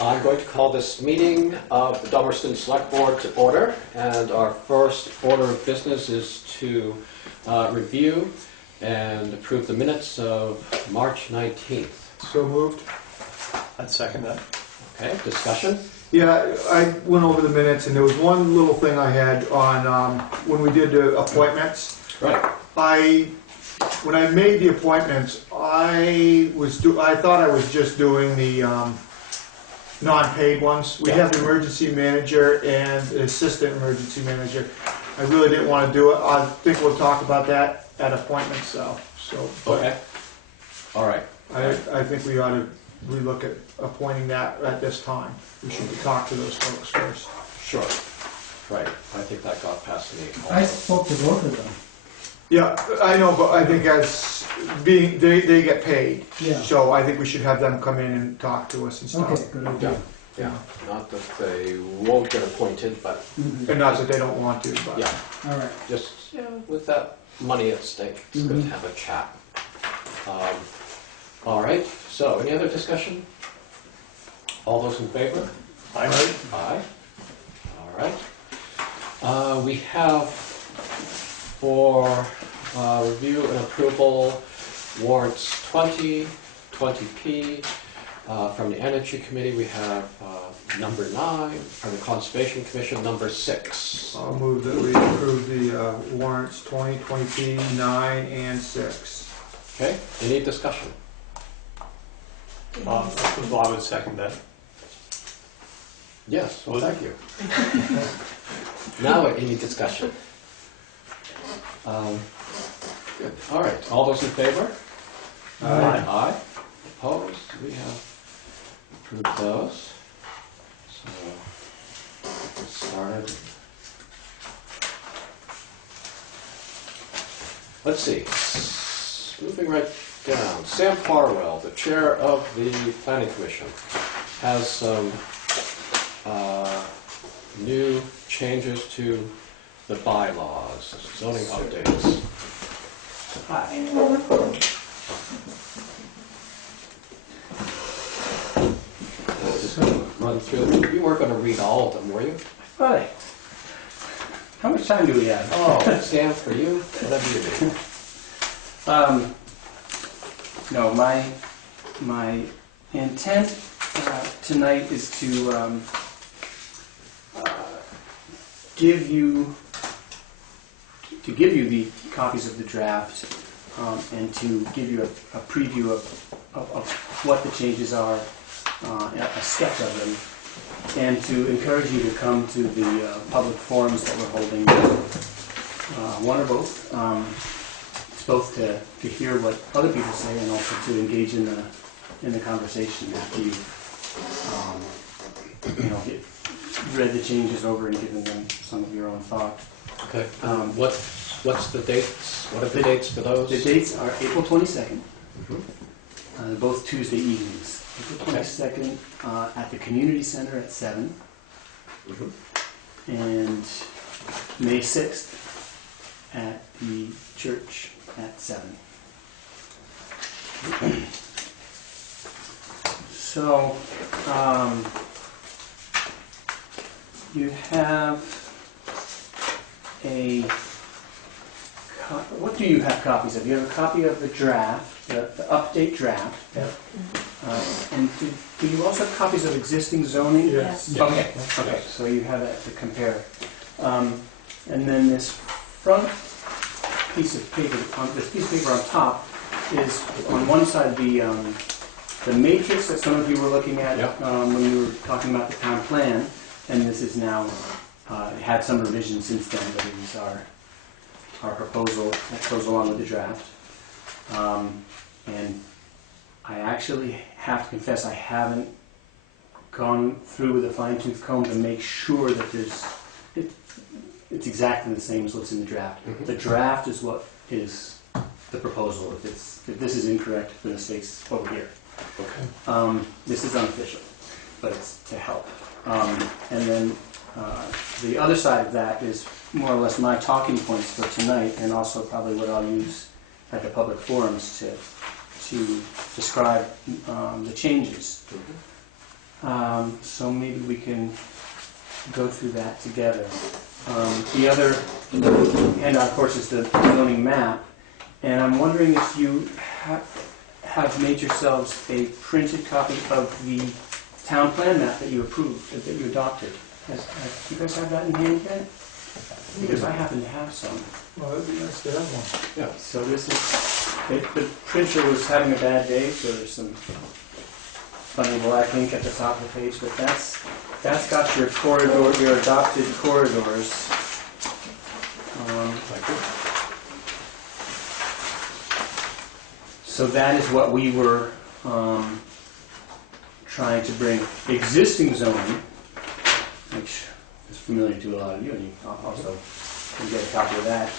I'm going to call this meeting of the Dummerston Selectboard to order, and our first order of business is to review and approve the minutes of March 19th. So moved. I'd second that. Okay, discussion? Yeah, I went over the minutes, and there was one little thing I had on when we did the appointments. Right. When I made the appointments, I thought I was just doing the non-paid ones. We have the emergency manager and the assistant emergency manager. I really didn't want to do it. I think we'll talk about that at appointments. So Okay. All right. I think we ought to relook at appointing that at this time. We should talk to those folks first. Sure. Right. I think that got past me. I spoke to both of them. Yeah, I know, but I think as being they get paid, Yeah. so I think we should have them come in and talk to us and stuff. Okay, good idea. Yeah. Not that they won't get appointed, but And not that they don't want to, but yeah. All right. Just with that money at stake, it's good to have a chat. All right. So, any other discussion? All those in favor? Aye. Aye. All right. We have for review and approval warrants 20, 20P. From the Energy Committee, we have number 9. From the Conservation Commission, number 6. I'll move that we approve the warrants 20, 20P, 9, and 6. Okay. Any discussion? I would second that. Yes. Well, thank you. Now, any discussion? Good. All right. All those in favor? Aye. Aye. Opposed? We have approved those. So, get started. Let's see. Moving right down. Sam Farwell, the chair of the Planning Commission, has some new changes to the bylaws, zoning updates. Just run through them. You weren't going to read all of them, were you? Hi. How much time do we have? Oh, Sam, for you, whatever you do. No, my intent tonight is to give you the copies of the draft and to give you a preview of what the changes are, a sketch of them, and to encourage you to come to the public forums that we're holding, one or both. It's both to hear what other people say and also to engage in the conversation after you've read the changes over and given them some of your own thought. Okay. What's the dates? What are the dates for those? The dates are April 22nd. They're both Tuesday evenings. April 22nd at the Community Center at 7. And May 6th at the church at 7. So, you have what do you have copies of? You have a copy of the draft, the update draft. And do you also have copies of existing zoning? Yes. Okay. Okay. So you have that to compare. And then this front piece of paper, this piece of paper on top, is on one side the matrix that some of you were looking at Yep. when you were talking about the town plan, and this is now had some revisions since then, but it is our proposal that goes along with the draft. And I actually have to confess I haven't gone through with a fine-tooth comb to make sure that it's exactly the same as what's in the draft. Mhm. The draft is what is the proposal. If this is incorrect, the mistake's over here. Okay. This is unofficial, but it's to help. And then the other side of that is more or less my talking points for tonight, and also probably what I'll use at the public forums to describe the changes. So maybe we can go through that together. The other handout, of course, is the zoning map, and I'm wondering if you have made yourselves a printed copy of the town plan map that you approved, that you adopted. Do you guys have that in hand yet? Because I happen to have some. Well, that'd be nice to have one. Yeah. So this is, the printer was having a bad day, so there's some funny black ink at the top of the page, but that's got your corridor, your adopted corridors. Thank you. So that is what we were trying to bring existing zoning, which is familiar to a lot of you, and you also can get a copy of that,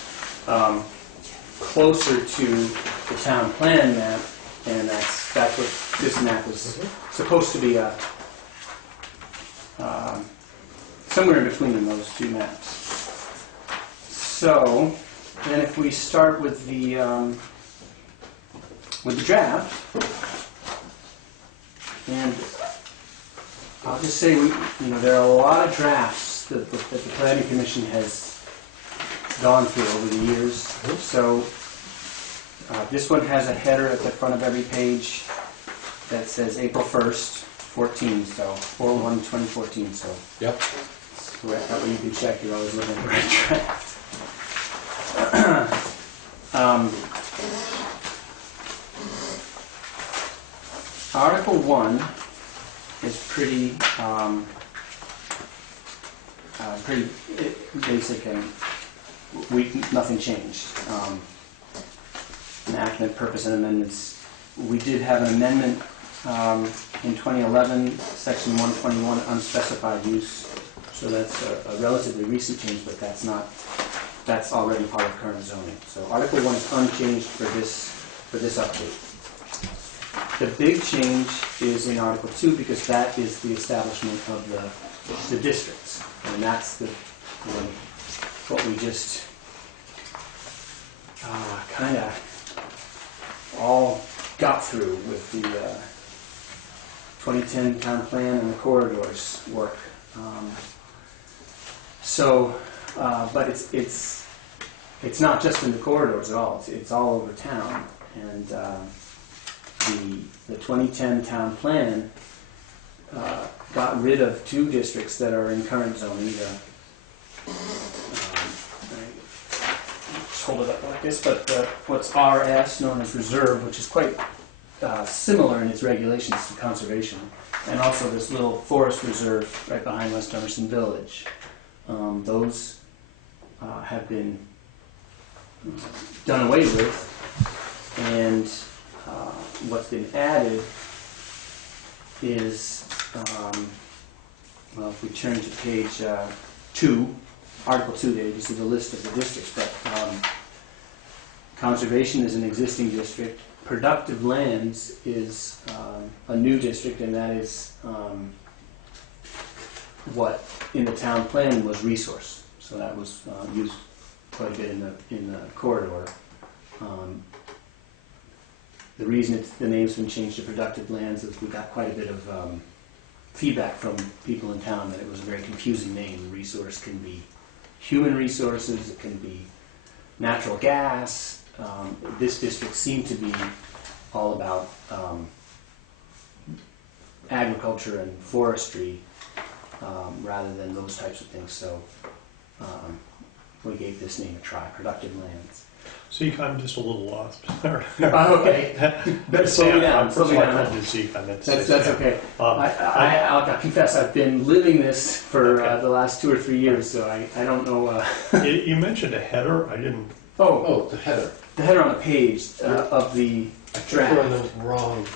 closer to the town plan map, and that's what this map was supposed to be somewhere in between those two maps. So then if we start with the draft, and I'll just say there are a lot of drafts that the Planning Commission has gone through over the years. So this one has a header at the front of every page that says April 1st, 14, so 4/1/2014. So Yep. that way you can check you're always looking at the right draft. Article 1 is pretty basic, and nothing changed. Enactment, purpose, and amendments. We did have an amendment in 2011, section 121, unspecified use. So that's a relatively recent change, but that's already part of current zoning. So Article 1 is unchanged for this update. The big change is in Article 2, because that is the establishment of the districts, and that's what we just kind of all got through with the 2010 town plan and the corridors work. But it's not just in the corridors at all. It's all over town, and the 2010 town plan got rid of two districts that are in current zoning. Just hold it up like this, but what's RS, known as reserve, which is quite similar in its regulations to conservation, and also this little forest reserve right behind West Dummerston Village. Those have been done away with, and what's been added is, well, if we turn to page 2, Article 2, there you see the list of the districts, but conservation is an existing district. Productive lands is a new district, and that is what in the town plan was resource. So that was used quite a bit in the corridor. The reason the name's been changed to productive lands is we got quite a bit of feedback from people in town that it was a very confusing name. Resource can be human resources, it can be natural gas. This district seemed to be all about agriculture and forestry rather than those types of things. So we gave this name a try, Productive Lands. Zeke, I'm just a little lost. Okay. Better slow me down. Slow me down. Zeke, I meant to That's say Sam. okay. Um, I'll confess, I've been living this for Okay. the last 2 or 3 years, so I don't know. You mentioned a header. I didn't. Oh, the header. The header on the page of the I think we're in draft. the wrong.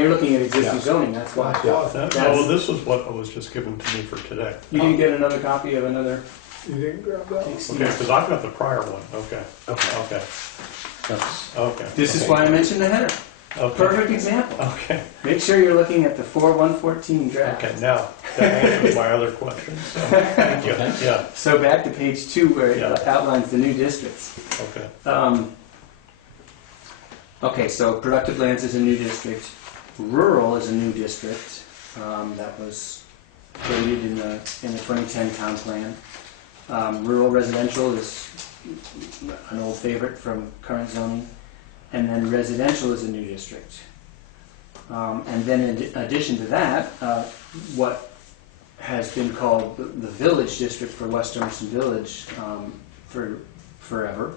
You're looking at existing Yeah. zoning, that's why. No, this was what was just given to me for today. You didn't get another copy of another? You didn't grab that? Okay, because I've got the prior one. Okay. Okay. That's, Okay. This is Okay. why I mentioned the header. Okay. Perfect example. Okay. Make sure you're looking at the 4/114 draft. Okay. Now that answers my other questions. So, thank you. Okay. Yeah. So back to page 2 where it Yeah. outlines the new districts. Okay. Okay, so Productive Lands is a new district. Rural is a new district that was created in the 2010 town plan. Rural residential is an old favorite from current zoning. And then residential is a new district. And then in addition to that, what has been called the village district for West Dummerston Village for forever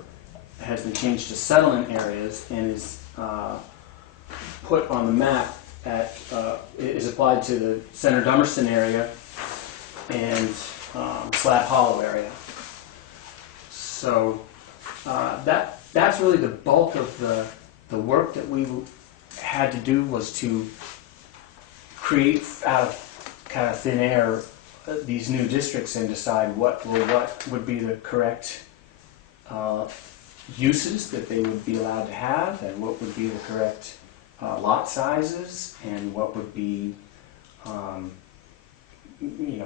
has been changed to settlement areas and is put on the map is applied to the center Dummerston area and Slab Hollow area. So that's really the bulk of the work that we had to do, was to create out of kind of thin air these new districts and decide what would be the correct uses that they would be allowed to have, and what would be the correct lot sizes, and what would be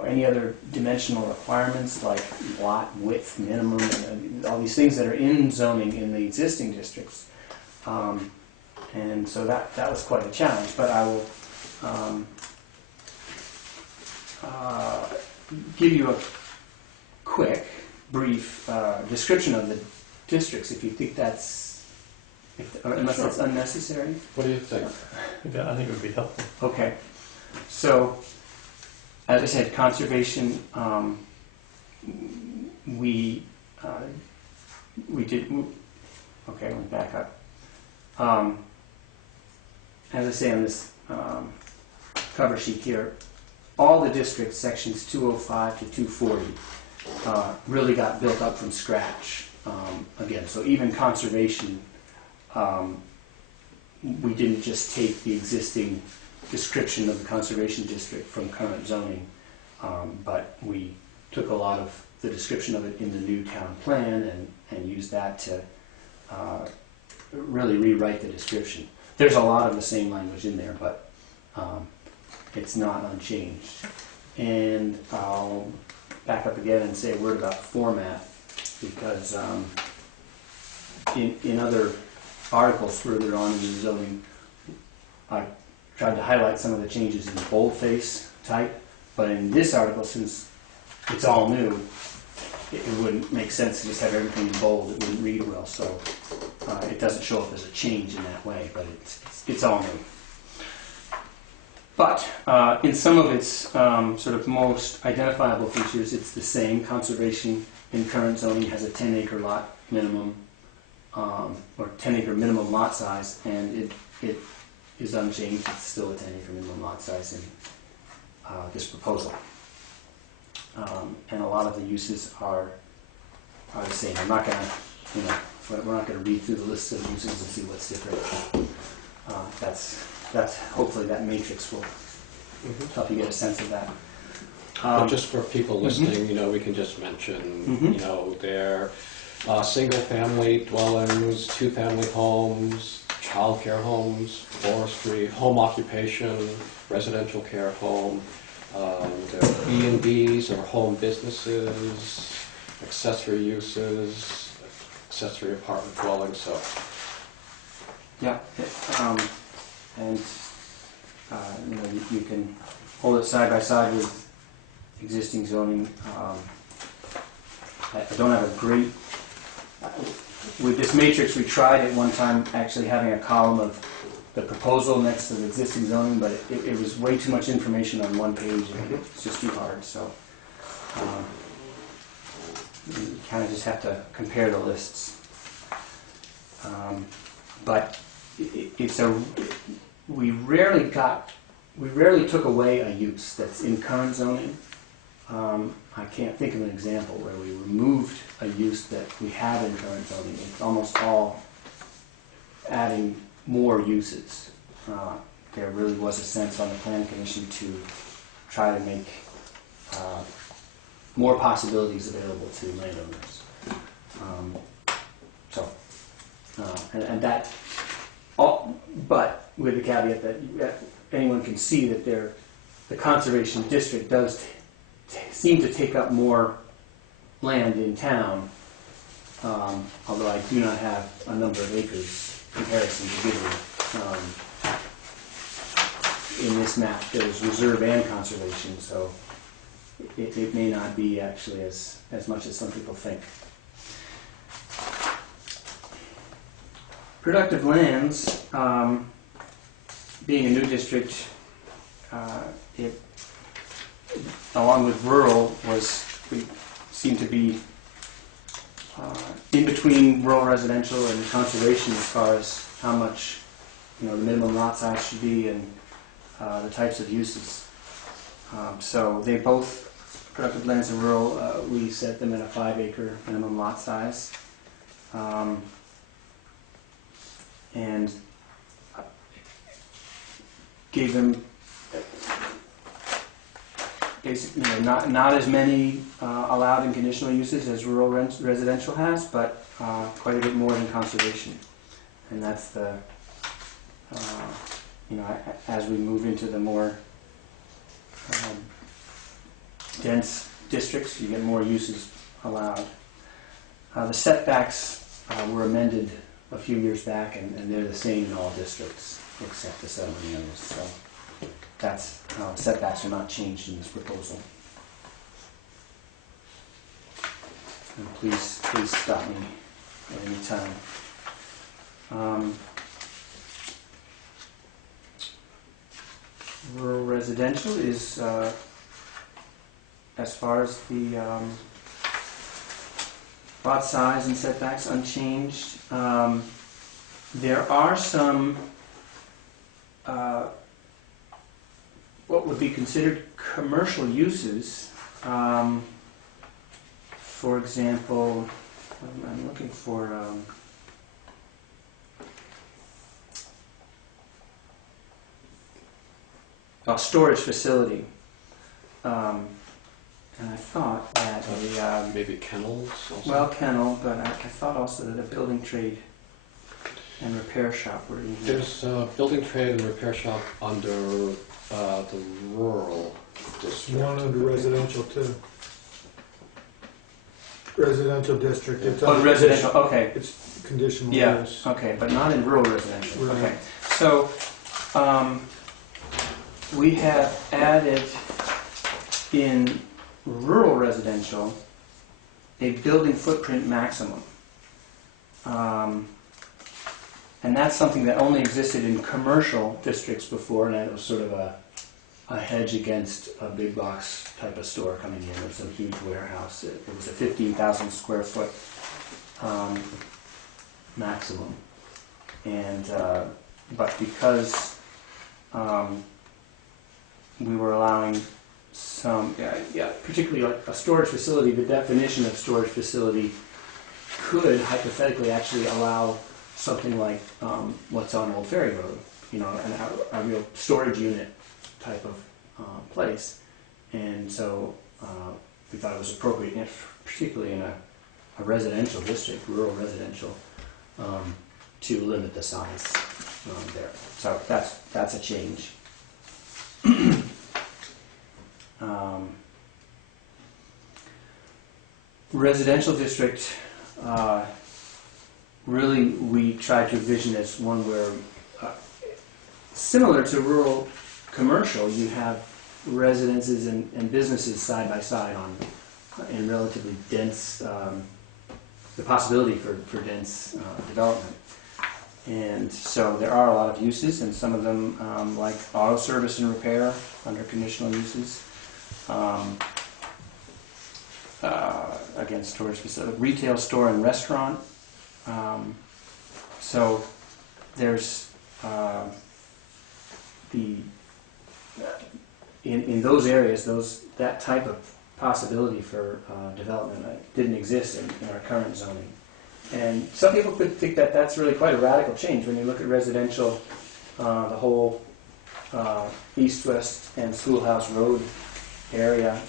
any other dimensional requirements like lot width minimum and all these things that are in zoning in the existing districts. And so that was quite a challenge, but I will give you a quick, brief description of the districts if you think unless Sure. it's unnecessary. what do you think? Yeah, I think it would be helpful. Okay, so as I said, conservation, we did, okay, let me back up. As I say on this cover sheet here, all the districts, sections 205 to 240, really got built up from scratch again. So even conservation, we didn't just take the existing description of the conservation district from current zoning, but we took a lot of the description of it in the new town plan and used that to really rewrite the description. There's a lot of the same language in there, but it's not unchanged. And I'll back up again and say a word about format, because in other articles further on in the zoning, I tried to highlight some of the changes in boldface type, but in this article, since it's all new, it wouldn't make sense to just have everything in bold. It wouldn't read well, so it doesn't show up as a change in that way, but it's all new. But in some of its sort of most identifiable features, it's the same. Conservation in current zoning has a 10-acre lot minimum, or 10-acre minimum lot size, and it is unchanged. It's still a 10-acre minimum lot size in this proposal. And a lot of the uses are the same. I'm not going to, we're not going to read through the list of uses and see what's different. That's hopefully that matrix will help you get a sense of that. But just for people listening, we can just mention, their single-family dwellings, two-family homes, childcare homes, forestry, home occupation, residential care home, their B&Bs or home businesses, accessory uses, accessory apartment dwellings. So Yeah, and you can hold it side by side with existing zoning. I don't have a great with this matrix. We tried at one time actually having a column of the proposal next to the existing zoning, but it was way too much information on one page, and it's just too hard. So You kind of just have to compare the lists. But we rarely took away a use that's in current zoning. I can't think of an example where we removed a use that we have in current zoning. It's almost all adding more uses. There really was a sense on the planning commission to try to make more possibilities available to landowners. But with the caveat that anyone can see that the conservation district does seem to take up more land in town, although I do not have a number of acres comparison to give you. In this map, there's reserve and conservation, so it may not be actually as much as some people think. Productive lands, being a new district, it, along with rural, we seem to be in between rural residential and conservation as far as how much, the minimum lot size should be and the types of uses. So they both, productive lands and rural, we set them at a 5-acre minimum lot size. And gave them basically, not as many allowed in conditional uses as rural residential has, but quite a bit more than conservation. And that's the, as we move into the more dense districts, you get more uses allowed. The setbacks were amended a few years back, and they're the same in all districts except the settlement areas. So that's setbacks are not changed in this proposal. And please stop me at any time. Rural residential is, as far as the lot size and setbacks, unchanged. There are some what would be considered commercial uses. For example, I'm looking for a storage facility. And I thought that maybe kennels also? well, kennel, but I thought also that a building trade and repair shop were in here. There's a building trade and repair shop under the rural district. One under residential too. Residential district. It's Oh, under residential, okay. It's conditional Yeah, use. okay, but not in rural residential. Right. Okay, so we have added in rural residential a building footprint maximum. And that's something that only existed in commercial districts before, and it was sort of a hedge against a big box type of store coming in or some huge warehouse. It was a 15,000 square foot maximum. And but because we were allowing some, particularly like a storage facility, the definition of storage facility could hypothetically actually allow something like what's on Old Ferry Road, a real storage unit type of place. And so we thought it was appropriate, particularly in a residential district, rural residential, to limit the size there. So that's a change. Residential district, really we tried to envision as one where, similar to rural commercial, you have residences and businesses side by side in relatively dense, the possibility for dense development. And so there are a lot of uses, and some of them, like auto service and repair under conditional uses. again, storage facility, retail store and restaurant. So there's in those areas, that type of possibility for development didn't exist in our current zoning. And some people could think that that's really quite a radical change when you look at residential, the whole East, West, and Schoolhouse Road area.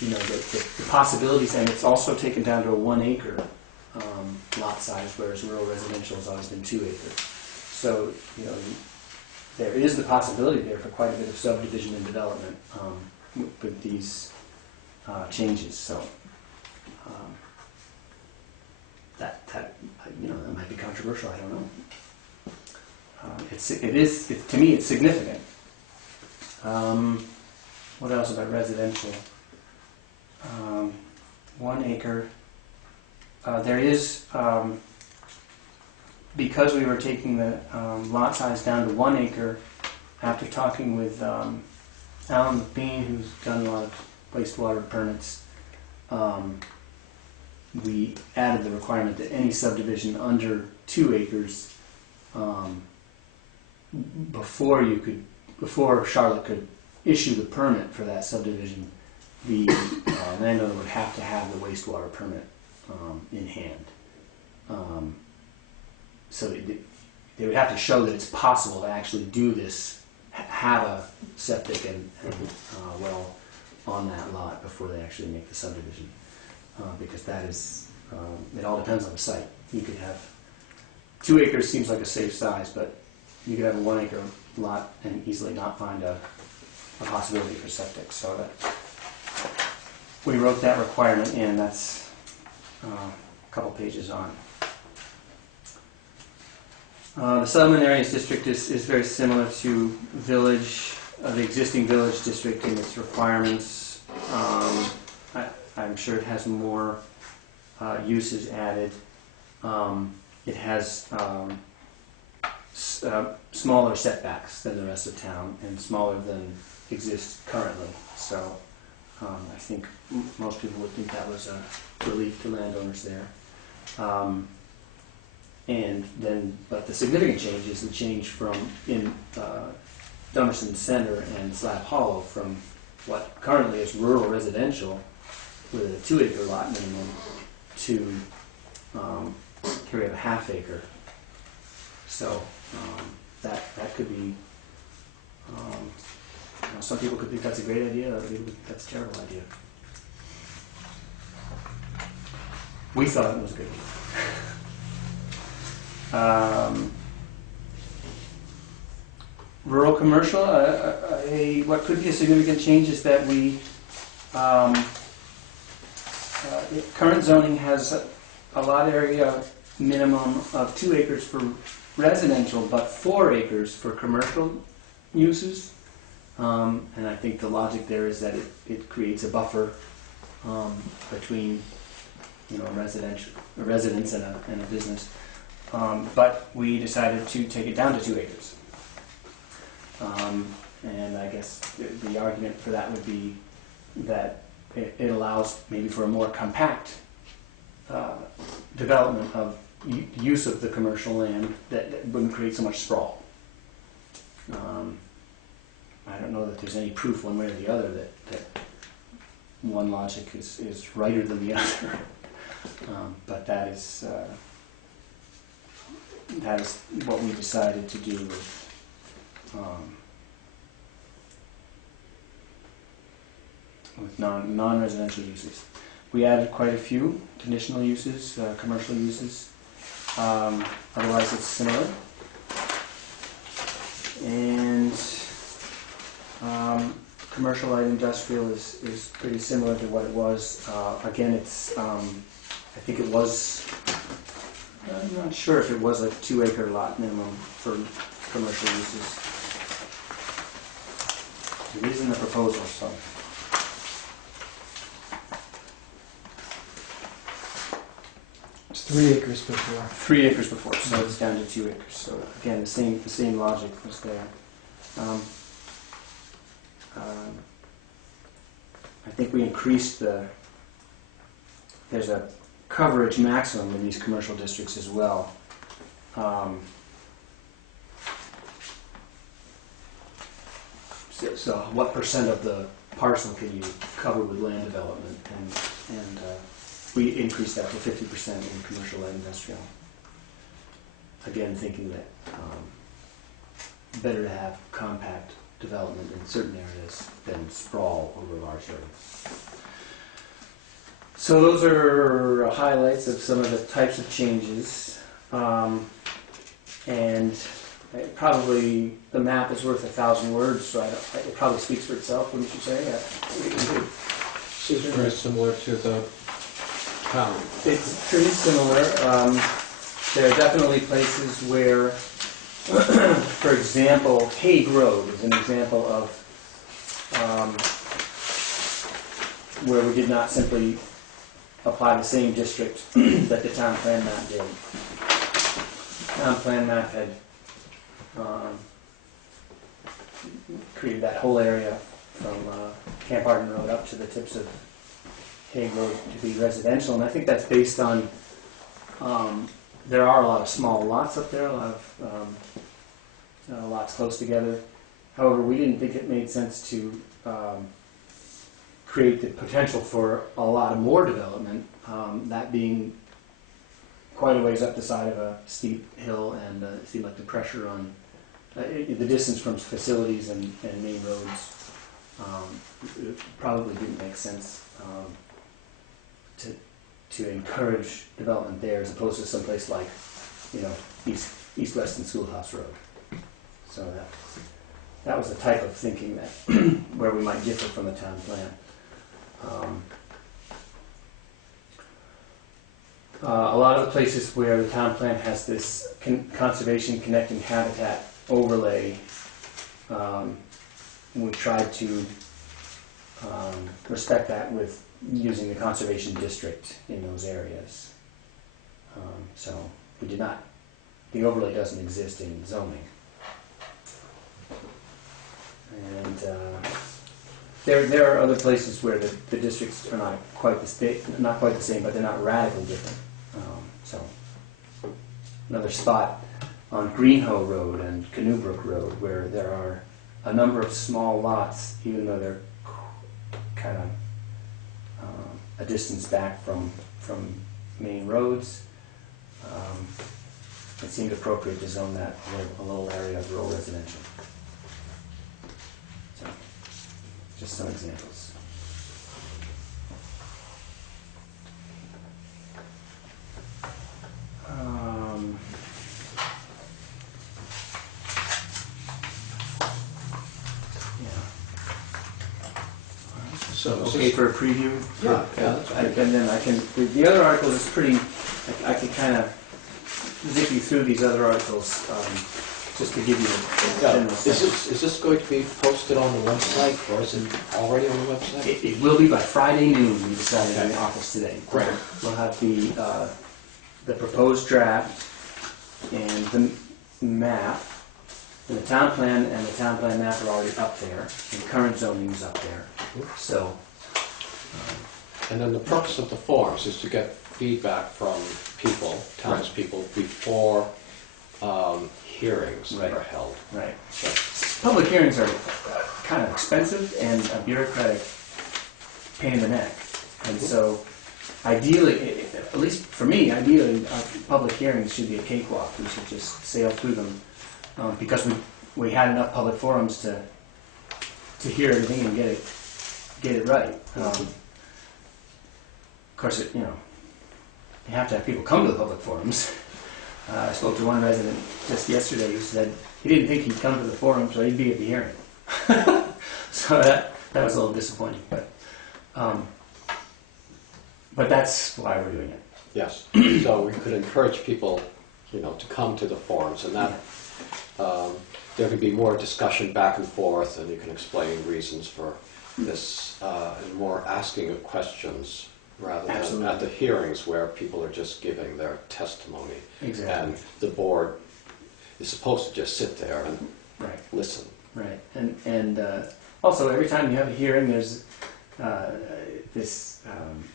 The possibilities, and it's also taken down to a 1 acre lot size, whereas rural residential has always been 2 acres. So, there is the possibility there for quite a bit of subdivision and development with these changes. So, that might be controversial. I don't know. To me, it's significant. What else about residential? 1 acre. There is, because we were taking the lot size down to 1 acre, after talking with Alan McBean, who's done a lot of wastewater permits, we added the requirement that any subdivision under 2 acres, before Charlotte could issue the permit for that subdivision, the landowner would have to have the wastewater permit in hand. So they would have to show that it's possible to actually do this, have a septic and well on that lot before they actually make the subdivision. Because that is, it all depends on the site. You could have 2 acres seems like a safe size, but you could have a 1 acre lot and easily not find a possibility for septic. So that we wrote that requirement in. That's a couple pages on. The settlement areas district is very similar to village, the existing village district in its requirements. I'm sure it has more uses added. It has smaller setbacks than the rest of town and smaller than exists currently. So I think most people would think that was a relief to landowners there. But the significant change is the change from in Dummerston Center and Slab Hollow from what currently is rural residential with a 2 acre lot minimum to here we have a 1/2 acre. So that could be, some people could think that's a great idea, other people think that's a terrible idea. We thought it was a good idea. Rural commercial, what could be a significant change is that we, current zoning has a lot area minimum of 2 acres for residential, but 4 acres for commercial uses. And I think the logic there is that it creates a buffer between, a residence and a business. But we decided to take it down to 2 acres. And I guess the argument for that would be that it allows maybe for a more compact development of use of the commercial land that wouldn't create so much sprawl. I don't know that there's any proof one way or the other that one logic is righter than the other. But that is what we decided to do with non-residential uses. We added quite a few conditional uses, commercial uses. Otherwise, it's similar. And commercial light industrial is pretty similar to what it was. Again, it's I think it was. I'm not sure if it was a 2 acre lot minimum for commercial uses. It is in the proposal, so. It's 3 acres before. 3 acres before, so it's down to 2 acres. So again, the same logic was there. think we increased there's a coverage maximum in these commercial districts as well. So what percent of the parcel can you cover with land development? And we increased that to 50% in commercial and industrial. Again, thinking that better to have compact development in certain areas than sprawl over large areas. So those are highlights of some of the types of changes. And probably the map is worth 1,000 words, so it probably speaks for itself, wouldn't you say? Seems very similar to the town. It's pretty similar. There are definitely places where, for example, Hague Road is an example of where we did not simply apply the same district that the town plan map did. Town plan map had created that whole area from Camp Arden Road up to the tips of Hague Road to be residential, and I think that's based on there are a lot of small lots up there, a lot of lots close together. However, we didn't think it made sense to create the potential for a lot more development, that being quite a ways up the side of a steep hill, and it seemed like the pressure on the distance from facilities and main roads it probably didn't make sense to encourage development there as opposed to someplace like, East Weston Schoolhouse Road. So that was the type of thinking that where we might differ from the town plan. A lot of the places where the town plan has this conservation connecting habitat overlay, we tried to respect that with using the conservation district in those areas. So we did not, the overlay doesn't exist in zoning. And there are other places where the districts are not quite the same, but they're not radically different. So another spot on Greenhoe Road and Canoebrook Road where there are a number of small lots, even though they're kind of a distance back from main roads. It seemed appropriate to zone that a little area of rural residential. So, just some examples. So Okay for a preview? Yeah, that's And then I can, the other articles is pretty, I can kind of zip you through these other articles, just to give you a general sense. Is this going to be posted on the website, or is it already on the website? It will be by Friday noon, we decided in the office today. Great. We'll have the proposed draft and the map, and the town plan and the town plan map are already up there, and current zoning is up there. So, And then the purpose of the forums is to get feedback from people, townspeople, before hearings Right. are held. right. Public hearings are kind of expensive and a bureaucratic pain in the neck. And so, ideally, at least for me, ideally, public hearings should be a cakewalk. We should just sail through them because we had enough public forums to hear everything and get it right. Of course, you have to have people come to the public forums. I spoke to one resident just yesterday who said he didn't think he'd come to the forum, so he'd be at the hearing. So that was a little disappointing, but that's why we're doing it. Yes, so we could encourage people, to come to the forums, and that there could be more discussion back and forth, and you can explain reasons for this, and more asking of questions rather than Absolutely. at the hearings where people are just giving their testimony. Exactly. And the board is supposed to just sit there and Right. listen. Right. And also every time you have a hearing, there's this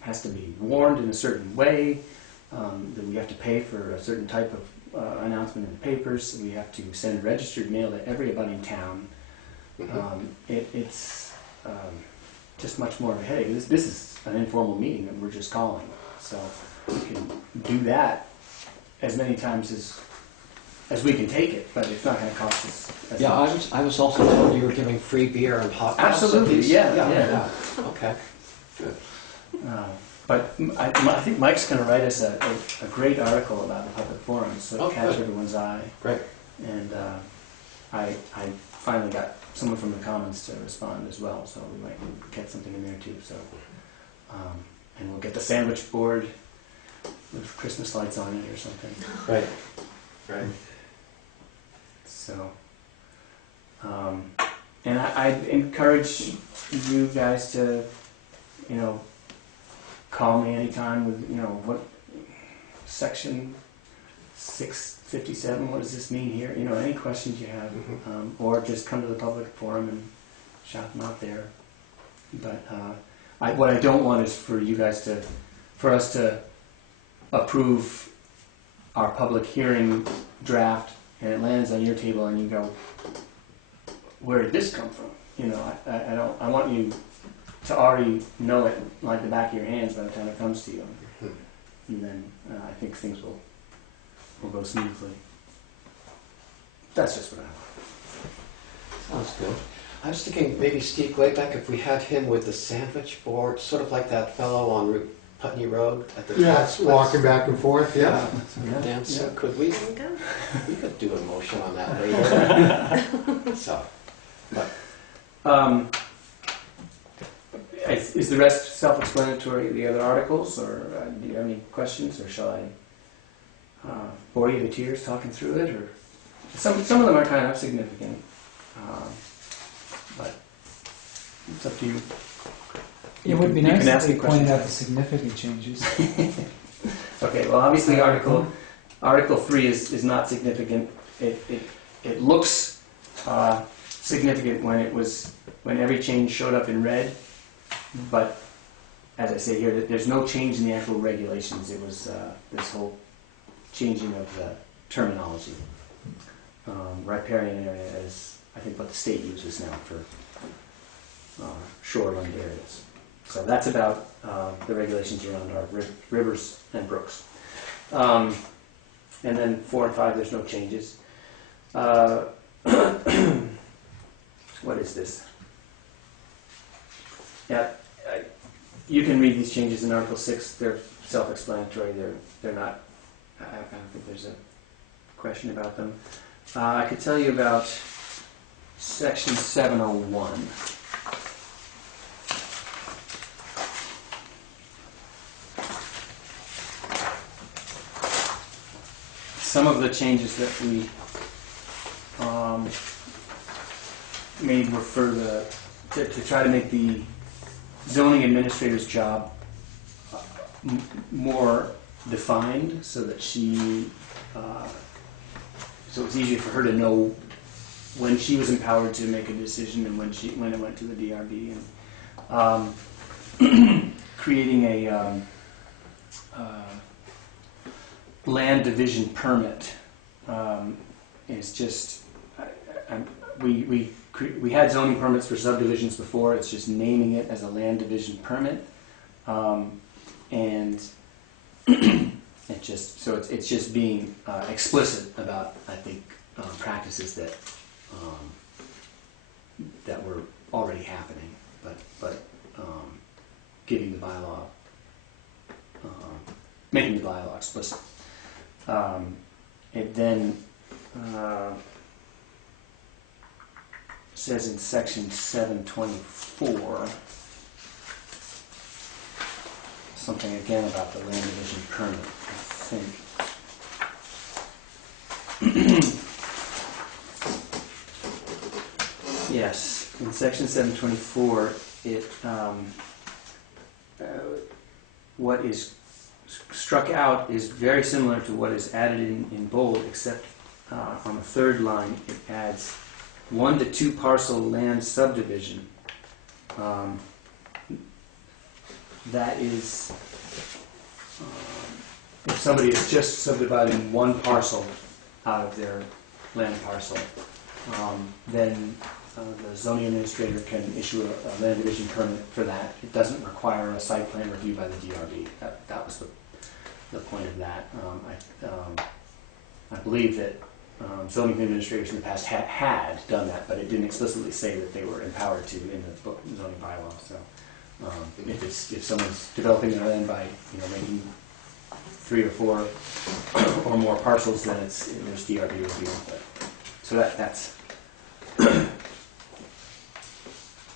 has to be warned in a certain way, that we have to pay for a certain type of announcement in the papers, we have to send registered mail to every abutting town. It's just much more of a headache. This is an informal meeting that we're just calling, so we can do that as many times as we can take it, but it's not going to cost us as Yeah, much. I was also told you were giving free beer and hot dogs. Absolutely, yeah. Okay, good. But I think Mike's going to write us a great article about the public forums, so Oh, to catch good. everyone's eye. Great. And I finally got someone from the Commons to respond as well, so we might get something in there too. So, and we'll get the sandwich board with Christmas lights on it or something. Right. Right. So, and I encourage you guys to, call me anytime with, what section 657, what does this mean here? Any questions you have, or just come to the public forum and shout them out there. But what I don't want is for you guys for us to approve our public hearing draft and it lands on your table and you go, where did this come from? I want you to already know it like the back of your hands by the time it comes to you. And then I think things will go smoothly. That's just what I want. Sounds good. I was thinking maybe Steve Glaybeck, if we had him with the sandwich board, sort of like that fellow on Putney Road at the Yes, top. walking back and forth, yeah. Dance. Yeah. Could we? We could do a motion on that later. So, but Is the rest self-explanatory, the other articles, or do you have any questions, or shall I bore you to tears talking through it? Or some of them are kind of significant, but it's up to you. It would be You can nice ask if me they pointed questions. out the significant changes. Okay, well, obviously Article 3 is not significant. It looks significant when every change showed up in red, but as I say here, there's no change in the actual regulations. It was this whole changing of the terminology. Riparian area is, I think, what the state uses now for shoreland areas. So that's about the regulations around our rivers and brooks. And then 4 and 5, there's no changes. What is this? Yeah, you can read these changes in Article 6. They're self-explanatory. They're not. I don't think there's a question about them. I could tell you about Section 701. Some of the changes that we made were to try to make the zoning administrator's job more defined, so that so it's easier for her to know when she was empowered to make a decision and when it went to the DRB, and creating a land division permit is just we had zoning permits for subdivisions before. It's just naming it as a land division permit, and it's just being explicit about, I think, practices that were already happening, but giving the bylaw, making the bylaw explicit. It then says in Section 724 something again about the land division permit, I think. Yes, in Section 724, what is struck out is very similar to what is added in bold, except on the third line it adds 1 to 2 parcel land subdivision. that is, if somebody is just subdividing one parcel out of their land parcel, then the zoning administrator can issue a land division permit for that. It doesn't require a site plan review by the DRB. That was the point of that. I believe that zoning administrators in the past had done that, but it didn't explicitly say that they were empowered to in the zoning bylaw. So if someone's developing their land by making 3 or 4 or more parcels, then there's DRB review. So that's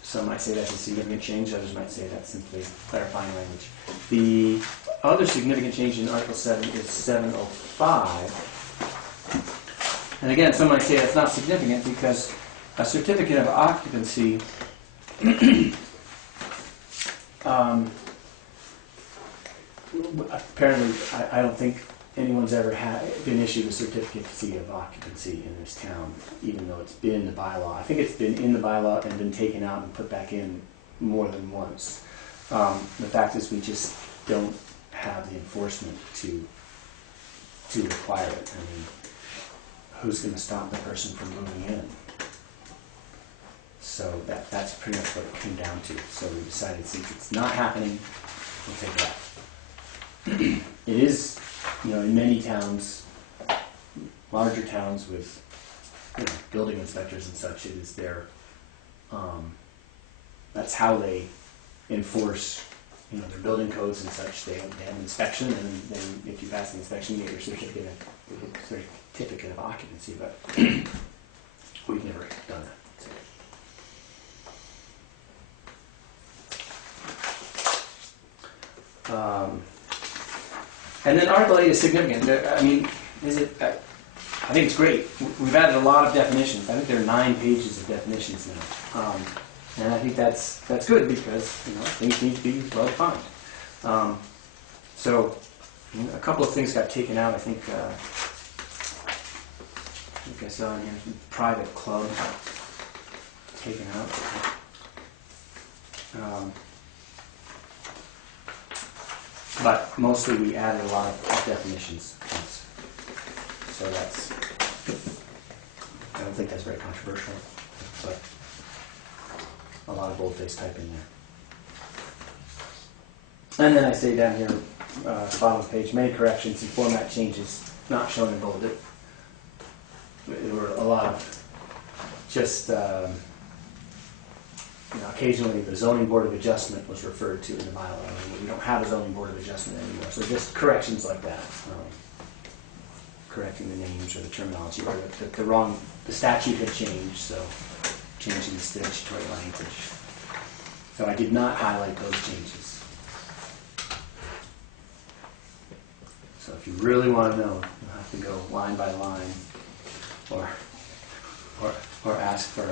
some might say that's a significant change. Others might say that's simply clarifying language. The other significant change in Article 7 is 705. And again, some might say that's not significant because a certificate of occupancy apparently, I don't think anyone's ever been issued a certificate of occupancy in this town, even though it's been in the bylaw. I think it's been in the bylaw and been taken out and put back in more than once. The fact is we just don't have the enforcement to require it. I mean, who's going to stop the person from moving in? So that's pretty much what it came down to. So we decided, since it's not happening, we'll take it out. It is, in many towns, larger towns with building inspectors and such, it is their, that's how they enforce their building codes and such. They have an inspection, and then if you pass the inspection, you get your certificate of occupancy, but we've never done that. And then Article 8 is significant. I mean, I think it's great. We've added a lot of definitions. I think there are 9 pages of definitions now. And I think that's good because things need to be well defined. So a couple of things got taken out. I think I saw in here private club taken out. But mostly we added a lot of definitions. So I don't think that's very controversial, but a lot of boldface type in there. And then I say down here, at the bottom of the page, many corrections and format changes not shown in bold. There were a lot of just, occasionally the zoning board of adjustment was referred to in the bylaw. We don't have a zoning board of adjustment anymore. So just corrections like that. Correcting the names or the terminology, or the statute had changed, so changing the statutory language. So I did not highlight those changes. So if you really want to know, you'll have to go line by line, or ask for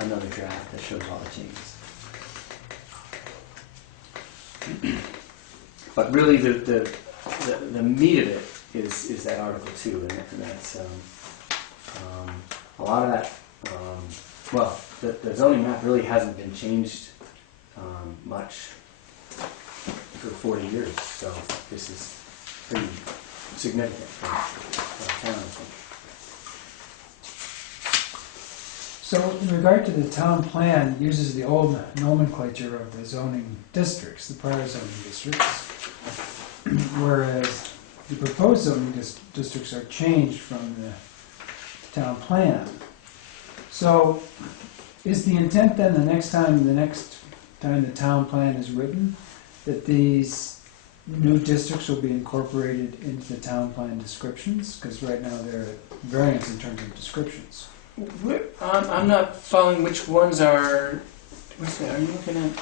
another draft that shows all the changes. But really, the meat of it is that Article 2, and that's a lot of that. The zoning map really hasn't been changed much for 40 years, so this is pretty significant for our town, I think. So in regard to the town plan, it uses the old nomenclature of the zoning districts, the prior zoning districts, whereas the proposed zoning districts are changed from the town plan. So is the intent then the next time the town plan is written, that these new districts will be incorporated into the town plan descriptions? Because right now they're variants in terms of descriptions. I'm not following which ones are. Are you looking at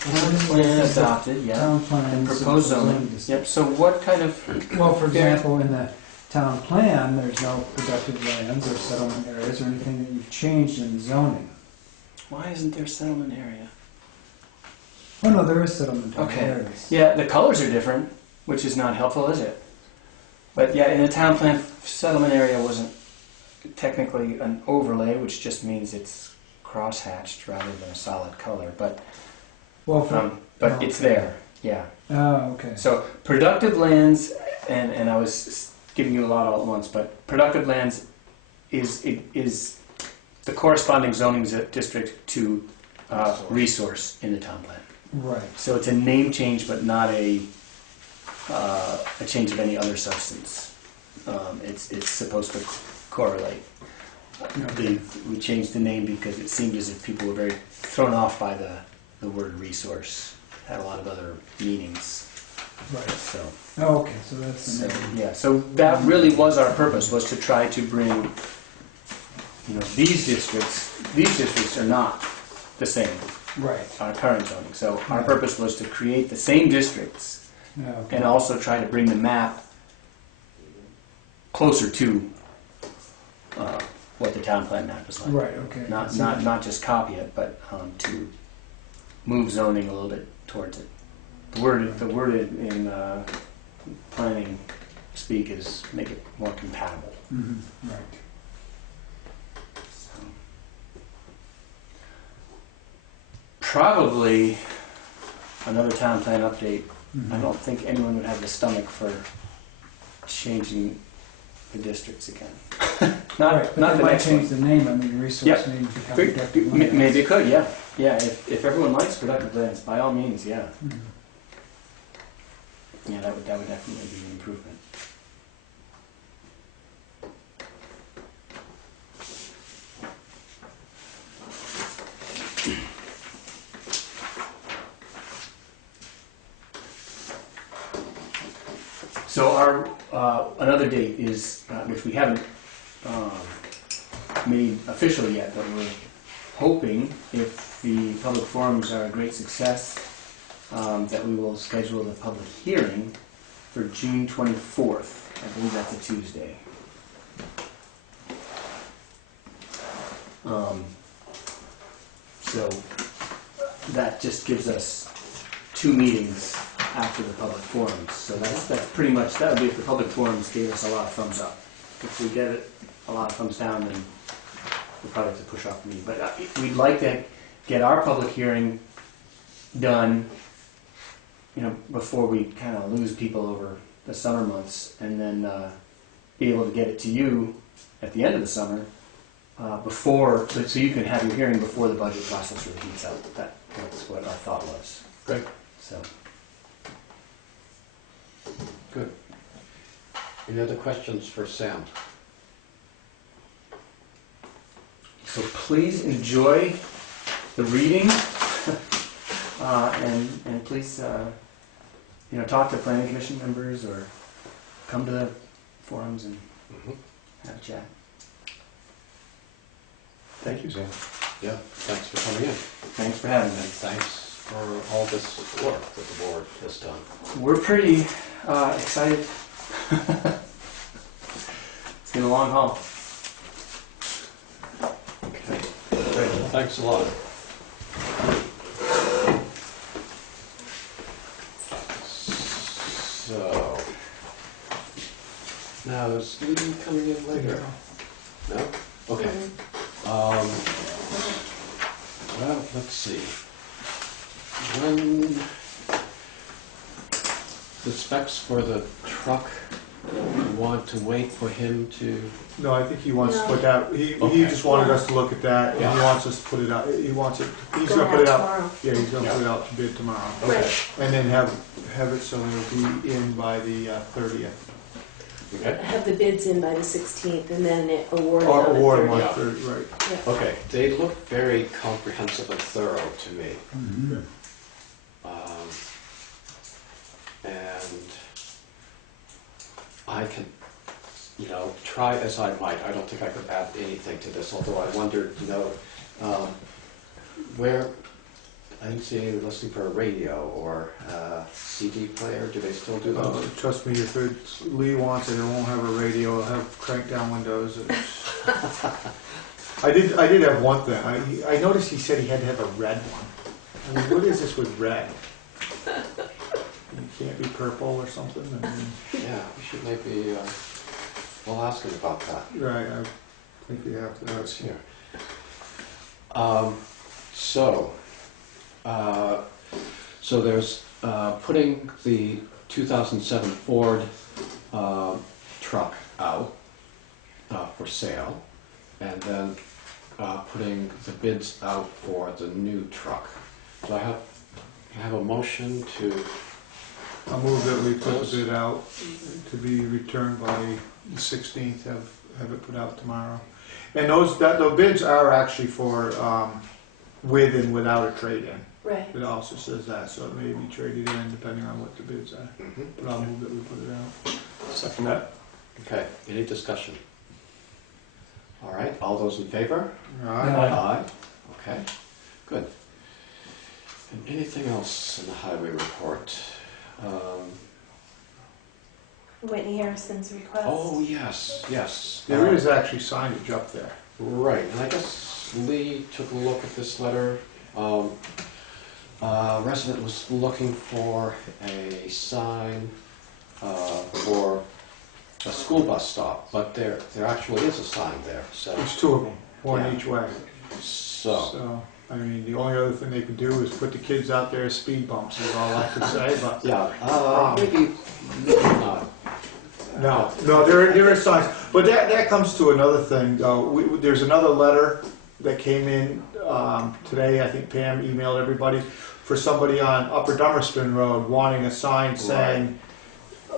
town plan adopted? Yeah. Town plan and proposed zoning. Yep. So what kind of? Well, for example, in the town plan, there's no productive lands or settlement areas or anything that you've changed in the zoning. Why isn't there settlement area? Oh no, there is settlement areas. Yeah, the colors are different, which is not helpful, is it? But yeah, in the town plan, settlement area wasn't technically an overlay, which just means it's cross-hatched rather than a solid color. But well, but it's there, yeah. Oh, okay. So productive lands, and I was giving you a lot all at once, but productive lands is the corresponding zoning district to resource in the town plan. Right. So it's a name change, but not a change of any other substance. It's supposed to correlate. We changed the name because it seemed as if people were very thrown off by the word resource. It had a lot of other meanings. Right. So, Oh, okay, so that's the name. yeah, so that really was our purpose, was to try to bring, these districts are not the same, Right. our current zoning. So our purpose was to create the same districts Okay. and also try to bring the map closer to what the town plan map is like. Right, okay. Not just copy it, but to move zoning a little bit towards it. The word in planning speak is make it more compatible. Mm-hmm. Right. So. Probably another town plan update. Mm-hmm. I don't think anyone would have the stomach for changing the districts again. not Right, but not they the might next change one. the name, I mean, resource Yep. name become productive lands. Maybe it could, yeah. Yeah, if everyone likes productive lands, by all means, yeah. Mhm. Yeah, that would definitely be an improvement. So our another date is, which we haven't made official yet, but we're hoping, if the public forums are a great success, that we will schedule the public hearing for June 24th. I believe that's a Tuesday. So that just gives us 2 meetings after the public forums. So that's pretty much, that would be if the public forums gave us a lot of thumbs up. If we get it a lot of thumbs down, then we'll probably have to push off the meeting. But we'd like to get our public hearing done, before we kind of lose people over the summer months, and then be able to get it to you at the end of the summer, so you can have your hearing before the budget process really heats up. That's what our thought was. Great. So. Good. Any other questions for Sam? So please enjoy the reading, and please, talk to planning commission members or come to the forums and have a chat. Thank you, Sam. Yeah, thanks for coming in. Thanks for having And me. thanks for all this work that the board has done. We're pretty excited. It's been a long haul. Okay, great. Well, thanks a lot. So, now is Lee coming in later? No? Okay. Well, let's see. When the specs for the truck, you want to wait for him to, No, I think he wants to No. put that, he Okay. just wanted us to look at that, and he Yeah. wants us to put it out, he's Go gonna put it ahead out. tomorrow. Yeah, he's gonna Yeah. put it out to bid tomorrow. okay, And then have it so it'll be in by the 30th. okay, Have the bids in by the 16th and then it awarded Or on the award 30th. one, Yeah. third, right. Yeah. okay. They look very comprehensive and thorough to me. Mm-hmm. And I can, try as I might, I don't think I could add anything to this, although I wondered, where, I didn't see any listening for a radio or a CD player. Do they still do those? Trust me, if Lee wants it, it won't have a radio, it'll have crank down windows. I did have one thing, I noticed he said he had to have a red one. I mean, what is this with red? It can't be purple or something? I mean, Yeah, we should maybe, we'll ask him about that. right, I think we have to. That's here. So, So there's putting the 2007 Ford truck out for sale, and then putting the bids out for the new truck. Do I have a motion to, I'll move that we put the bid out to be returned by the 16th, have it put out tomorrow. And the bids are actually for with and without a trade-in. Right. It also says that, so it may be traded in depending on what the bids are. But I'll move that we put it out. Second that. okay, any discussion? All right, all those in favor? Alright. Aye. Okay, good. And anything else in the highway report? Whitney Harrison's request. Oh, yes, yes. There is actually signage up there. Right, and I guess Lee took a look at this letter. Resident was looking for a sign for a school bus stop, but there actually is a sign there, so. There's two of them, one Yeah. each way. So, I mean, the only other thing they could do is put the kids out there as speed bumps is all I could say, but. yeah, maybe not. No, there are signs, but that comes to another thing, though. There's another letter that came in today, I think Pam emailed everybody, for somebody on Upper Dummerston Road wanting a sign saying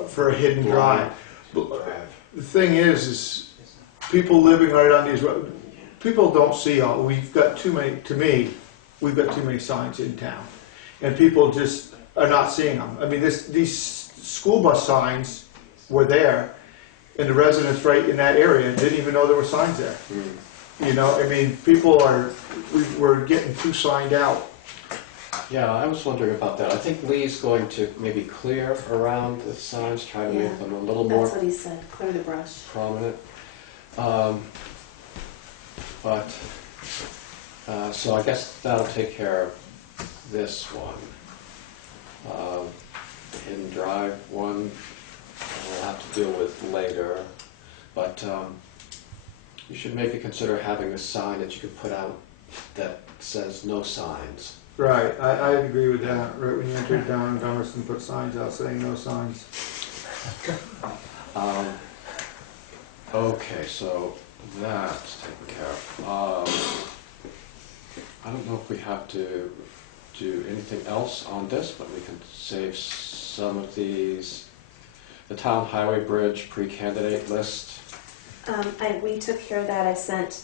for a hidden drive. The thing is people living right on these roads, people don't see we've got too many signs in town. And people just are not seeing them. I mean, these school bus signs were there, and the residents right in that area didn't even know there were signs there. You know, I mean, we're getting too signed out. Yeah, I was wondering about that. I think Lee's going to maybe clear around the signs, try to make them a little more That's what he said, clear the brush. prominent. So I guess that'll take care of this one. Hidden drive one, we'll have to deal with later. But you should maybe consider having a sign that you can put out that says no signs. Right, I agree with that. Right when you enter down Dummerston, put signs out saying no signs. Okay, so that's taken care of. I don't know if we have to do anything else on this, but we can save some of these. The town highway bridge pre-candidate list. We took care of that. I sent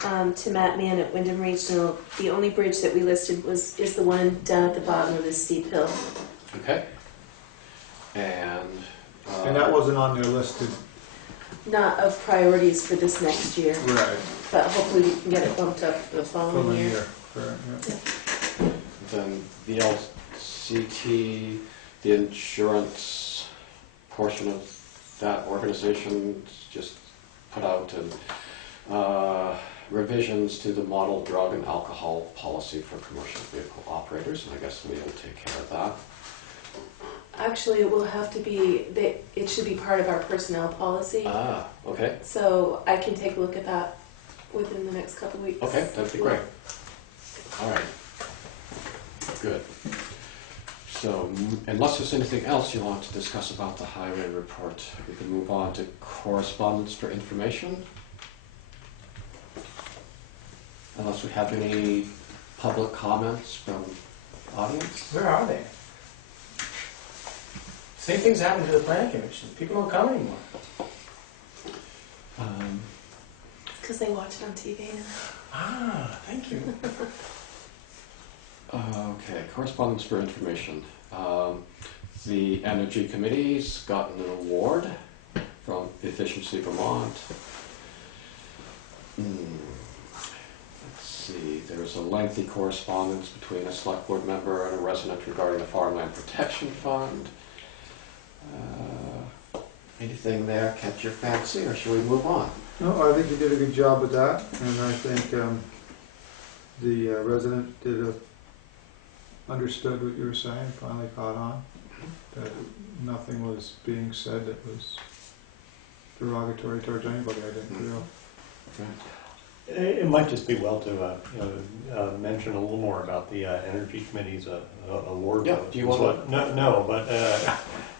to Matt Mann at Wyndham Regional. The only bridge that we listed is the one down at the bottom of this steep hill. Okay. And that wasn't on their list. Not of priorities for this next year, Right. but hopefully we can get it bumped up the following year. Correct, then the LCT, the insurance portion of that organization just put out revisions to the model drug and alcohol policy for commercial vehicle operators, and I guess we will take care of that. Actually, it will have to be, it should be part of our personnel policy. Okay. So I can take a look at that within the next couple of weeks. Okay, that'd be great. All right. Good. So, unless there's anything else you want to discuss about the highway report, we can move on to correspondence for information. Unless we have any public comments from the audience. Where are they? Same things happen to the planning commission. People don't come anymore. Because they watch it on TV now. Ah, thank you. Okay, correspondence for information. The Energy Committee's gotten an award from Efficiency Vermont. Let's see, there's a lengthy correspondence between a select board member and a resident regarding the Farmland Protection Fund. Anything there catch your fancy, or should we move on? No, I think you did a good job with that, and I think the resident understood what you were saying, finally caught on, that nothing was being said that was derogatory towards anybody, I didn't feel. It might just be well to mention a little more about the Energy Committee's award. Yeah, do you want to? No,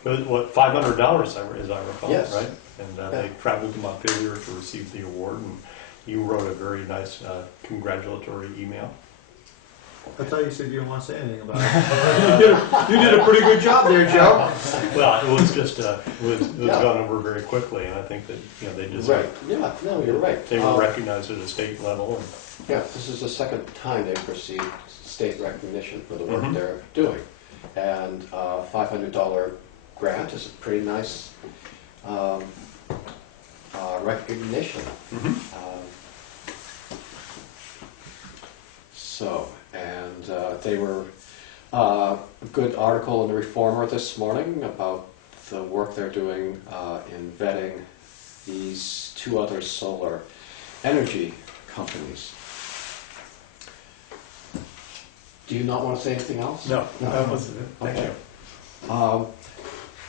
but what, $500 as I recall, Yes. right? And they traveled to Montpelier to receive the award, and you wrote a very nice congratulatory email. I thought you said you didn't want to say anything about it. You did a pretty good job there, Joe. Well, it was just it was Yeah. gone over very quickly, and I think that they Right, deserve. yeah, no, you're right. They were recognized at a state level. And Yeah, this is the second time they've received state recognition for the work Mhm. they're doing. And $500 grant is a pretty nice recognition. Mhm. They were a good article in the Reformer this morning about the work they're doing in vetting these two other solar energy companies. Do you not want to say anything else? No, that was it. Thank Okay. you.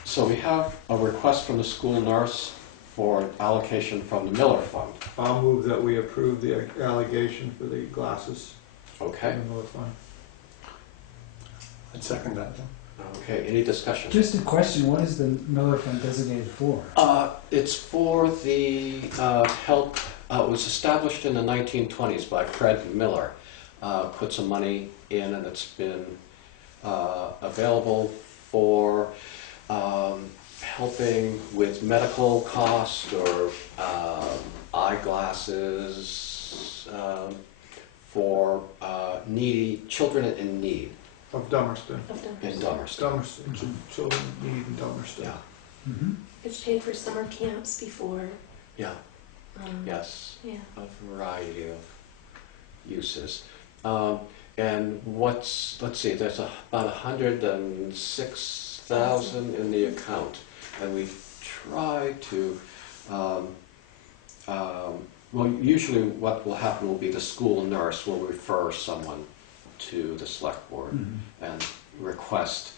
So we have a request from the school nurse for allocation from the Miller Fund. I'll move that we approve the allegation for the glasses Okay, in the Miller Fund. I'd second that. okay, any discussion? Just a question, what is the Miller Fund designated for? It's for the help, it was established in the 1920s by Fred Miller. Put some money in, and it's been available for helping with medical costs or eyeglasses for needy children in need Of Dummerston. in Dummerston. Dummerston, children need in Dummerston. Yeah, Mhm. It's paid for summer camps before. yeah, yes. Yeah. A variety of uses. And let's see, there's about 106,000 in the account, and we try to, well, usually what will happen will be the school nurse will refer someone to the select board Mhm. and request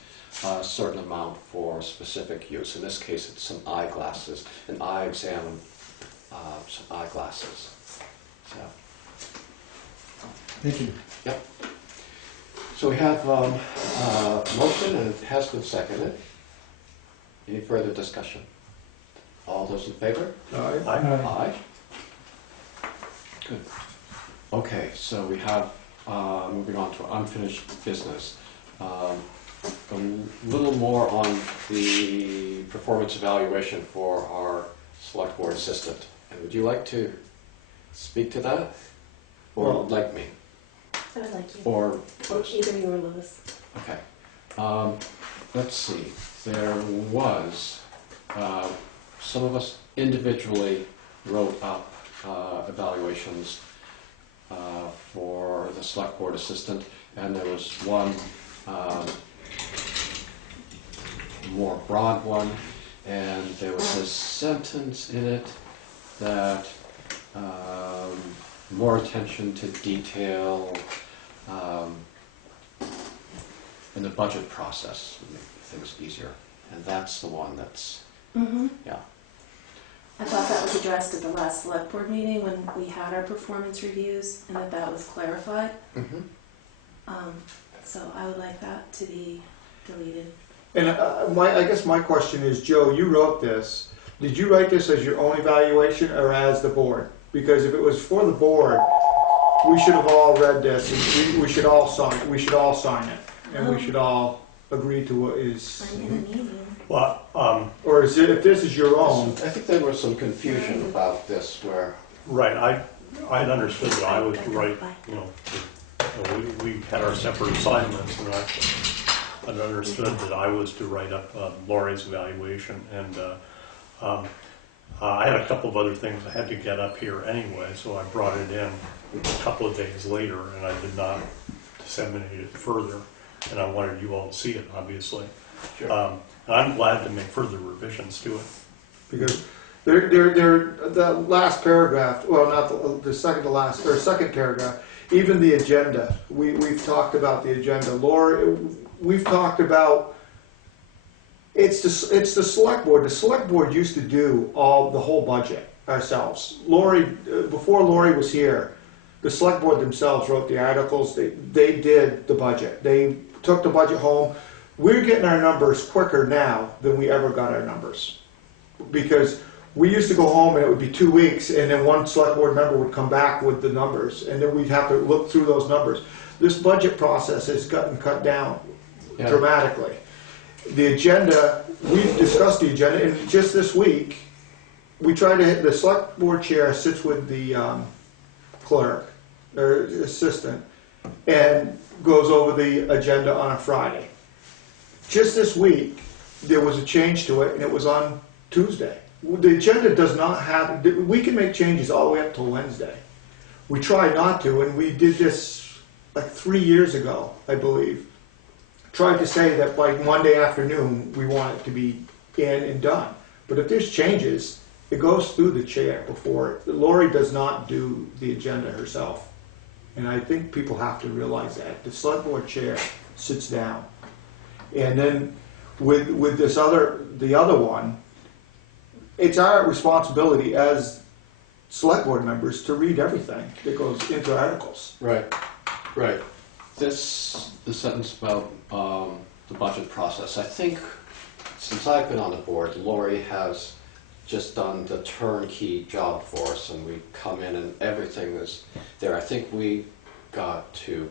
a certain amount for specific use. In this case, it's some eyeglasses, an eye exam, some eyeglasses. So. Thank you. So we have a motion, and it has been seconded. Any further discussion? All those in favor? All right. Aye. Good. Okay, so we have, moving on to unfinished business. A little more on the performance evaluation for our select board assistant. And would you like to speak to that? Or Well- like me? I would like you. Or Either you or Louis. okay. Let's see. There was, some of us individually wrote up evaluations for the select board assistant, and there was one more broad one, and there was a sentence in it that more attention to detail in the budget process would make things easier. And that's the one that's, Mm-hmm. yeah. I thought that was addressed at the last select board meeting when we had our performance reviews and that was clarified. Mm-hmm. So I would like that to be deleted. And I guess my question is, Joe, you wrote this. Did you write this as your own evaluation or as the board? Because if it was for the board, we should have all read this, and we should all sign it. We should all sign it, and we should all agree to what is. I'm in a meeting. Well, Or is it, if this is your own? I think there was some confusion about this where, right, I had understood that I was to write, we had our separate assignments, and I'd understood that I was to write up Lori's evaluation, and I had a couple of other things I had to get up here anyway, so I brought it in a couple of days later, and I did not disseminate it further, and I wanted you all to see it, obviously. sure. And I'm glad to make further revisions to it. Because the last paragraph, well, not the second to last, or second paragraph, even the agenda, we've talked about the agenda. Laura, we've talked about, it's the select board. The select board used to do the whole budget. ourselves. Lori, before Lori was here, the select board themselves wrote the articles, they did the budget. They took the budget home. We're getting our numbers quicker now than we ever got our numbers. Because we used to go home and it would be 2 weeks and then one select board member would come back with the numbers and then we'd have to look through those numbers. This budget process has gotten cut down dramatically. The agenda, we've discussed the agenda, and just this week, we tried to hit, the select board chair sits with the clerk, or assistant, and goes over the agenda on a Friday. Just this week, there was a change to it, and it was on Tuesday. The agenda does not have, we can make changes all the way up till Wednesday. We try not to, and we did this like 3 years ago, I believe. Tried to say that by Monday afternoon, we want it to be in and done. But if there's changes, it goes through the chair before. Lori does not do the agenda herself. And I think people have to realize that. The select board chair sits down. And then with this the other one, it's our responsibility as select board members to read everything that goes into articles. Right, right. The sentence about the budget process, I think since I've been on the board, Lori has just done the turnkey job for us, and we come in and everything is there. I think we got to,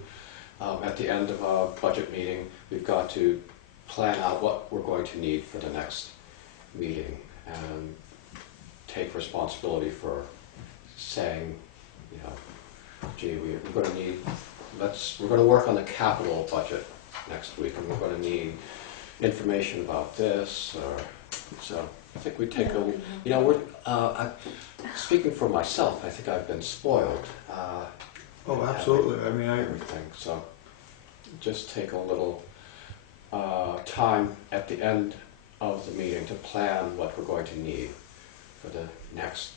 at the end of a budget meeting, we've got to plan out what we're going to need for the next meeting and take responsibility for saying, you know, gee, we're going to need, we're going to work on the capital budget next week, and we're going to need information about this, so I think we take a, you know, speaking for myself, I think I've been spoiled. Oh, absolutely. I mean, everything. So just take a little time at the end of the meeting to plan what we're going to need for the next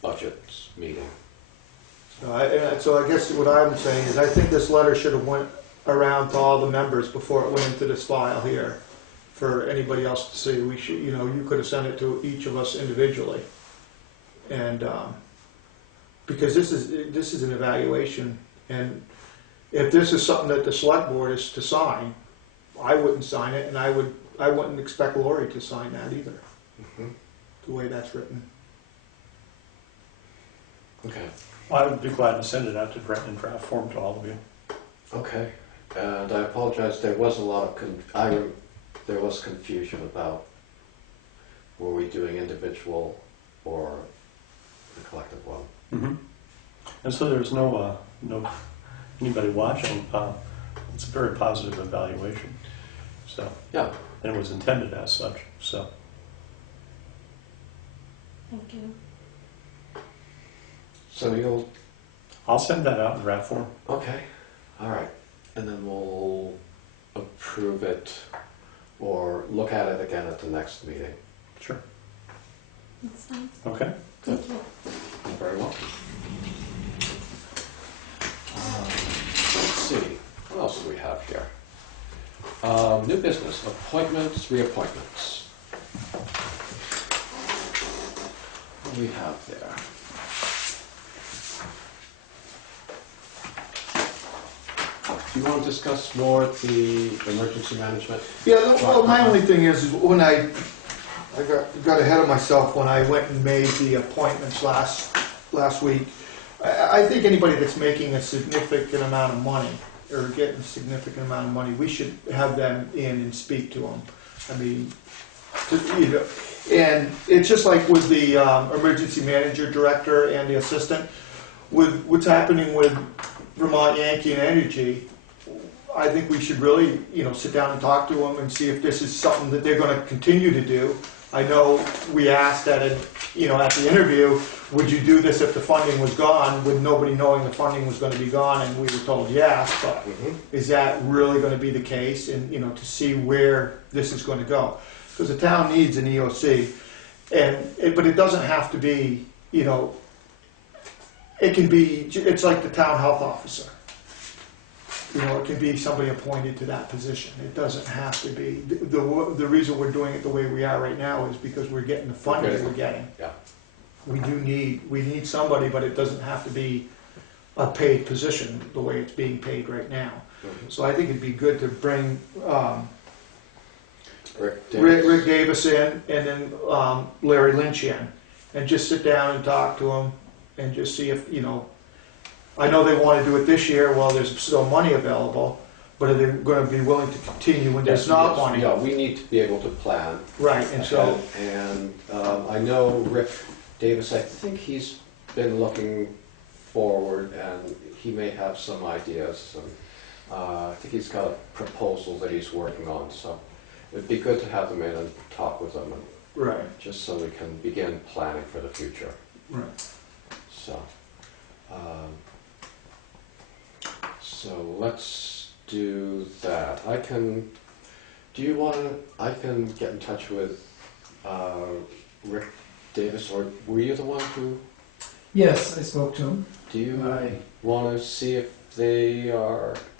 budget meeting. So I guess what I'm saying is I think this letter should have went around to all the members before it went into this file here for anybody else to see. We should, you know, you could have sent it to each of us individually. And because this is an evaluation, and if this is something that the select board is to sign, I wouldn't sign it, and I wouldn't expect Lori to sign that either. Mm-hmm. The way that's written. Okay. I would be glad to send it out to in draft form to all of you. Okay. And I apologize. There was a lot of there was confusion about were we doing individual or the collective one. Mm-hmm. And so there's no anybody watching. It's a very positive evaluation. So yeah, and it was intended as such. So Thank you. so I'll send that out in draft form. okay, all right, and then we'll approve it or look at it again at the next meeting. Sure. That's fine. Okay. Thank you. You're very welcome. Let's see, what else do we have here? New business, appointments, reappointments. What do we have there? Do you want to discuss more the emergency management? Yeah, well, my only thing is when I got ahead of myself when I went and made the appointments last week. I think anybody that's making a significant amount of money or getting a significant amount of money, we should have them in and speak to them. I mean, you know, and it's just like with the emergency manager, director, and the assistant. With what's happening with Vermont Yankee and Energy, I think we should really, you know, sit down and talk to them and see if this is something that they're going to continue to do. I know we asked at the interview, would you do this if the funding was gone, with nobody knowing the funding was going to be gone, and we were told yes, but is that really going to be the case? And, you know, to see where this is going to go. Because the town needs an EOC, but it doesn't have to be, you know, it can be, it's like the town health officer. You know, it can be somebody appointed to that position. It doesn't have to be. The reason we're doing it the way we are right now is because we're getting the funding we're getting. Yeah. we need somebody, but it doesn't have to be a paid position the way it's being paid right now. So I think it'd be good to bring Rick Davis in, and then Larry Lynch in, and just sit down and talk to them, and just see if, you know, I know they want to do it this year, well, there's still money available, but are they going to be willing to continue when there's not money? Yeah, we need to be able to plan. Right, and so, And I know Rick Davis, I think he's been looking forward, and he may have some ideas. And, I think he's got a proposal that he's working on, so it'd be good to have them in and talk with them, and right, just so we can begin planning for the future. right. So let's do that. I can get in touch with Rick Davis, or were you the one who, Yes, I spoke to him. do you I, want to see if they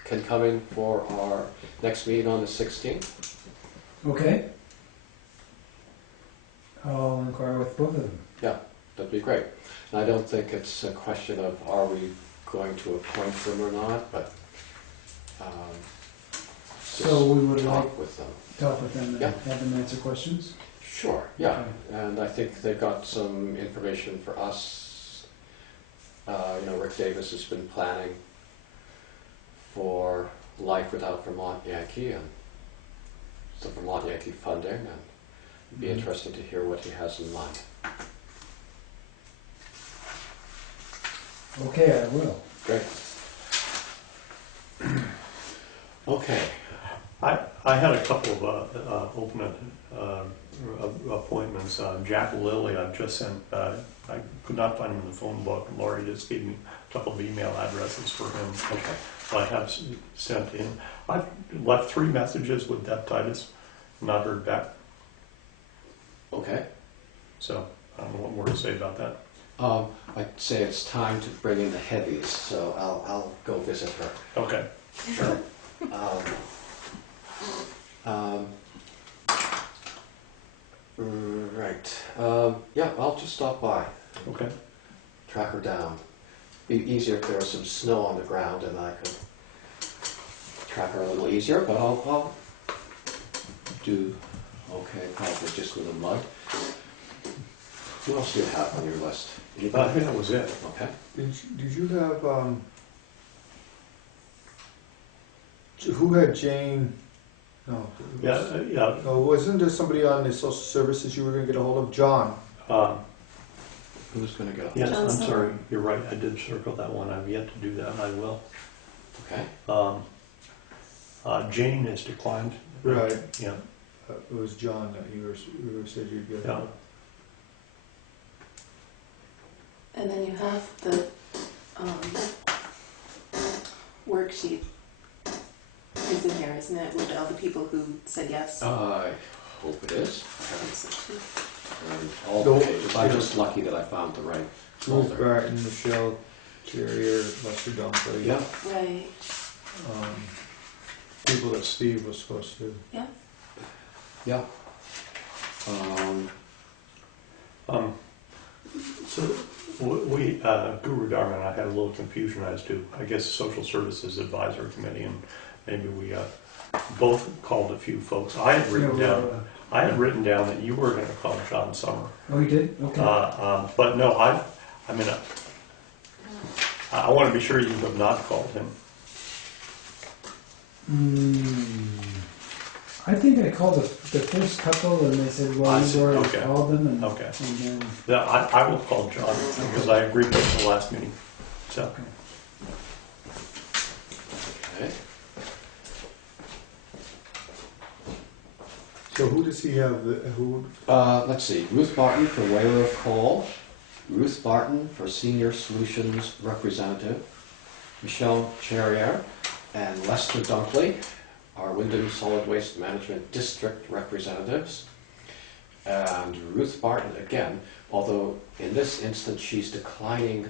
can come in for our next meeting on the 16th? okay. I'll inquire with both of them. That'd be great. And I don't think it's a question of are we going to appoint them or not, but So we would like talk with them. talk with them and Yeah. have them answer questions? Sure, yeah. Okay. And I think they've got some information for us. Rick Davis has been planning for Life Without Vermont Yankee and some Vermont Yankee funding, and it'd be Mhm. interesting to hear what he has in mind. Okay, I will. Great. Okay. I had a couple of open appointments. Jack Lilly, I've just sent, I could not find him in the phone book, and Laurie just gave me a couple of email addresses for him. Okay. I have sent in. I've left 3 messages with Deb Titus, not heard back. Okay. So I don't know what more to say about that. I'd say it's time to bring in the heavies, so I'll go visit her. Okay. Sure. Right. Yeah, I'll just stop by, Okay. track her down. Be easier if there was some snow on the ground and I could track her a little easier, but I'll do okay, probably just with the mud. Who else do you have on your list? I Anybody? think that was it. Okay. Did you have, who had Jane? No. Yeah. No, wasn't there somebody on the social services you were gonna get a hold of? John. Who's going to go? Yes, I'm Johnson. sorry. You're right. I did circle that one. I've yet to do that. I will. Okay. Jane has declined. Right. Yeah. It was John that you said you'd get. Yeah. And then you have the worksheet is in there, isn't it, with all the people who said yes? I hope it is. I haven't So, turned all No, the pages. I'm just lucky that I found the right Ruth folder. Barton, Michelle Carrier, Lester Dunkley. Yeah. right. People that Steve was supposed to. Yeah. So we, Guru Dharma and I had a little confusion as to, I guess, Social Services Advisory Committee, and maybe we both called a few folks. I had written down that you were going to call John Summer. Oh, you did? Okay. But no, I want to be sure you have not called him. I think I called the first couple and they said, well, I you've see. already Okay. called them. And, Okay. and then, Yeah, I will call John because I agreed with the last meeting. So. okay. Okay. So who does he have? Who? Let's see. Ruth Barton for Whaler of Coal. Ruth Barton for Senior Solutions Representative. Michelle Charrier and Lester Dunkley are Wyndham Solid Waste Management District representatives. And Ruth Barton, again, although in this instance she's declining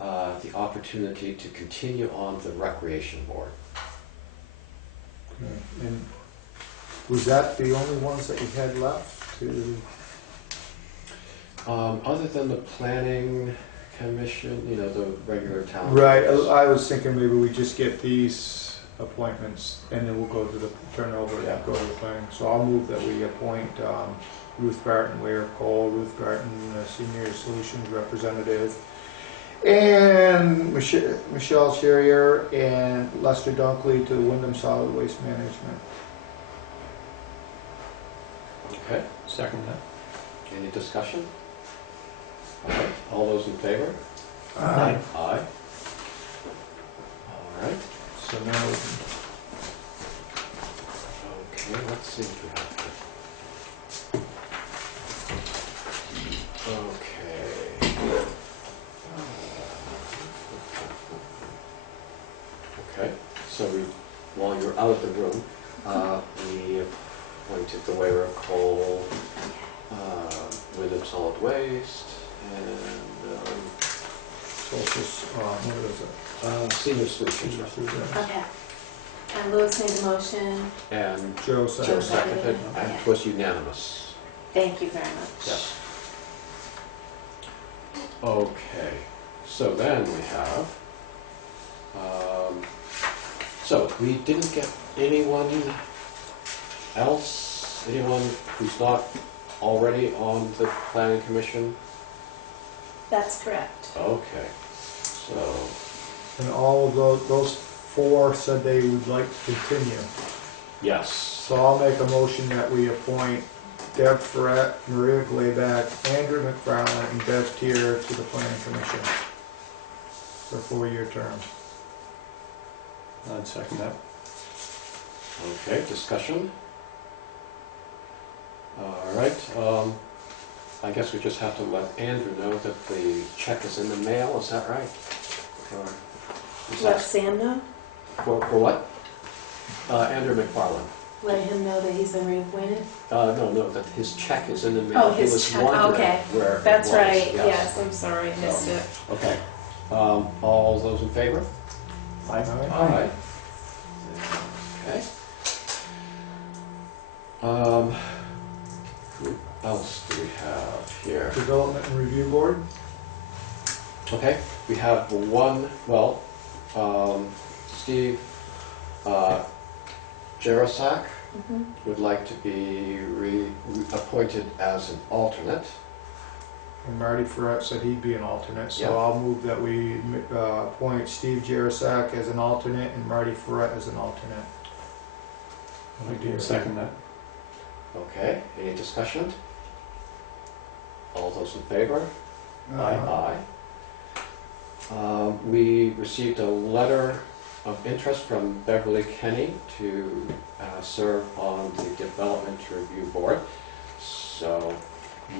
the opportunity to continue on the Recreation Board. And was that the only ones that we had left? To... Other than the planning commission, you know, the regular town. Right, boards. I was thinking maybe we just get these appointments and then we'll go to the, turn over Yeah. and go to the planning. So I'll move that we appoint Ruth Barton, Ware Cole, Ruth Barton, Senior Solutions Representative, and Michelle Sherrier and Lester Dunkley to Wyndham Solid Waste Management. Okay, Second that. any discussion? Okay, all those in favor? Aye. Aye. All right, So now we can okay, let's see what we have here. Okay. Okay, so we, while you're out of the room, we appointed the Ware Cole, Wyndham Solid Waste, and what is it? Senior Solutions. Okay. And Louis made the motion. And Joe Joe second. seconded, and Okay. it was unanimous. Thank you very much. Yes. Okay, so then we have, so we didn't get anyone else, anyone who's not already on the planning commission? That's correct. Okay, so, And all of those four said they would like to continue. yes, So I'll make a motion that we appoint Deb Ferret, Maria Glayback, Andrew McFarland, and Bev Tier to the planning commission for 4-year terms. I'd second that. okay, discussion? All right, I guess we just have to let Andrew know that the check is in the mail, is that right? Or is Let that Sam know. for what? Andrew McFarland. Let him know that he's been reappointed. No, that his check is in the mail. Oh, He his was check, wondering okay. where it That's was, right. yes. Yes, I'm sorry, I missed it. Okay. All those in favor? Aye. Aye. Okay. Who else do we have here? Development and Review Board? Okay, we have one, well, Steve Jarasak Mhm. would like to be appointed as an alternate. And Marty Ferret said he'd be an alternate, so Yeah. I'll move that we appoint Steve Jarasak as an alternate and Marty Ferret as an alternate. Second that. Okay, any discussion? All those in favor? Uh, Aye. We received a letter of interest from Beverly Kenny to serve on the Development Review Board. So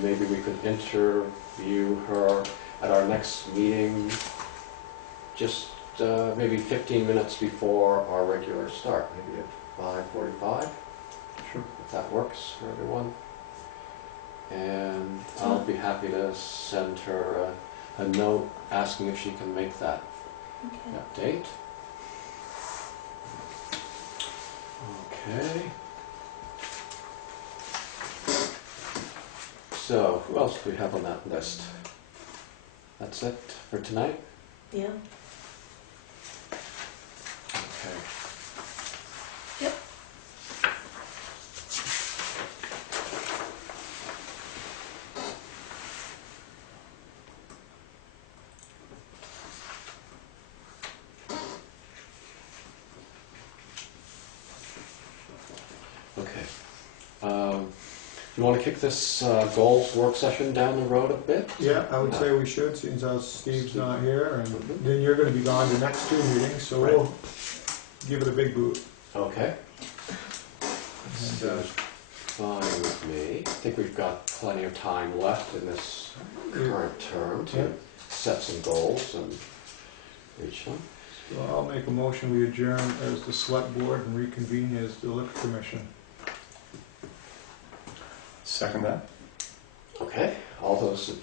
maybe we could interview her at our next meeting, just maybe 15 minutes before our regular start, maybe at 5:45. Sure. If that works for everyone. And I'll be happy to send her a note asking if she can make that date. Okay. So, who else do we have on that list? That's it for tonight? Yeah. Okay. Yep. Okay. You want to kick this goals work session down the road a bit? Yeah, I would say we should, since Steve's not here, and then you're gonna be gone the next 2 meetings, so we'll give it a big boot. Okay. And, Fine with me. I think we've got plenty of time left in this current term to Yeah. set some goals and reach them. So I'll make a motion, we adjourn as the select board and reconvene as the liquor commission. Second that. Okay, all those,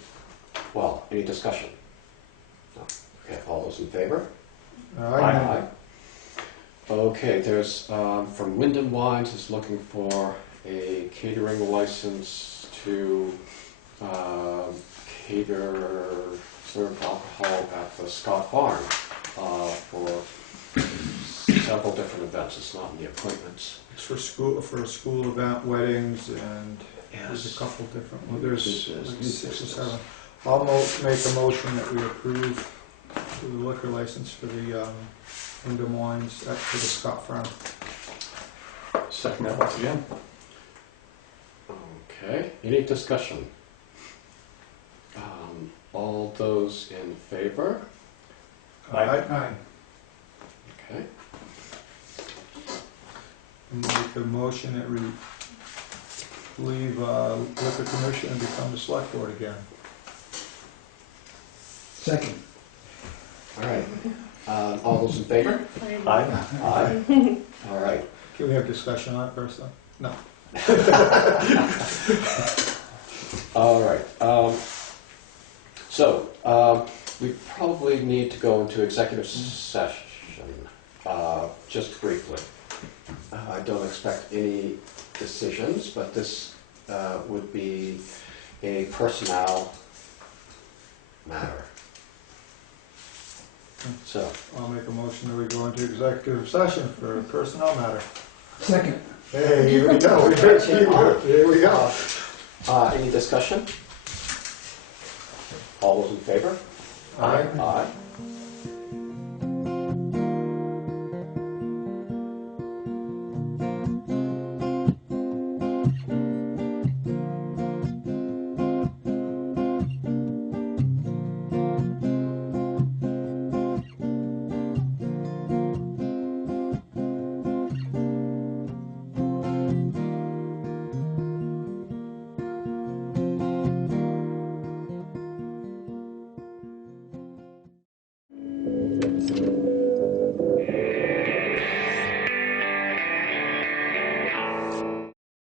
well, any discussion? No. Okay, all those in favor? Aye. Okay, there's, from Wyndham Wines is looking for a catering license to serve alcohol at the Scott Farm for several different events. It's not in the appointments. It's for a school event, weddings, and there's a couple different, well, there's like 6 or 7. I'll make a motion that we approve the liquor license for the Wyndham Wines for the Scott Farm. Second that once again. Okay, any discussion? All those in favor? Aye. Okay. Make a motion that we leave liquor commission and become the select board again. Second. All right. All those in favor? Aye. Aye. All right. Can we have discussion on it first, though? No. All right. So we probably need to go into executive session, just briefly. I don't expect any decisions, but this would be a personnel matter. So, I'll make a motion that we go into executive session for a personnel matter. Second. Hey, here we go. Here we go. any discussion? All those in favor? Aye. Aye.